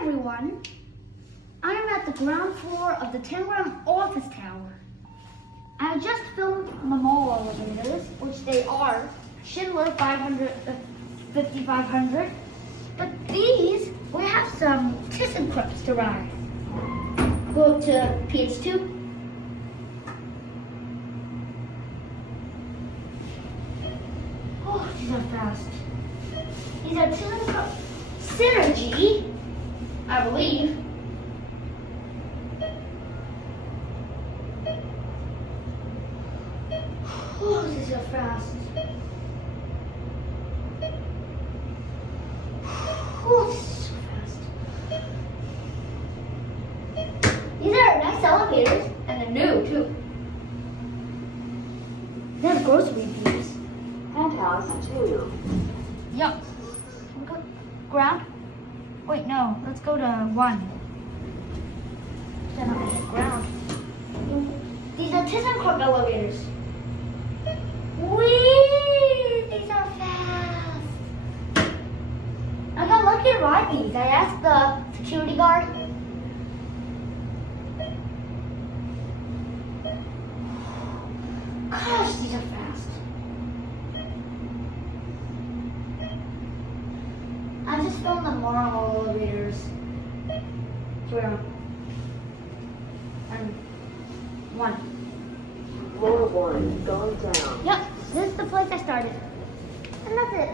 everyone. I am at the ground floor of the Tangram office tower. I just filmed the mall elevators, which they are Schindler 5500. But these, we have some ThyssenKrupps to ride. Go to page 2. Oh, these are fast. These are ThyssenKrupp Synergy, I believe. Oh, these are fast. Oh, this is so fast. These are nice elevators, and they're new too. They have grocery fees. Penthouse 2. Yup. Ground? Wait, no. Let's go to 1. Then I'll hit ground. These are ThyssenKrupp elevators. Whee! These are fast. I got lucky to ride these. I asked the security guard. Gosh, these are fast. I just filmed the moral elevators. Where? And 1. Floor 1, going down. Yep, this is the place I started. And that's it.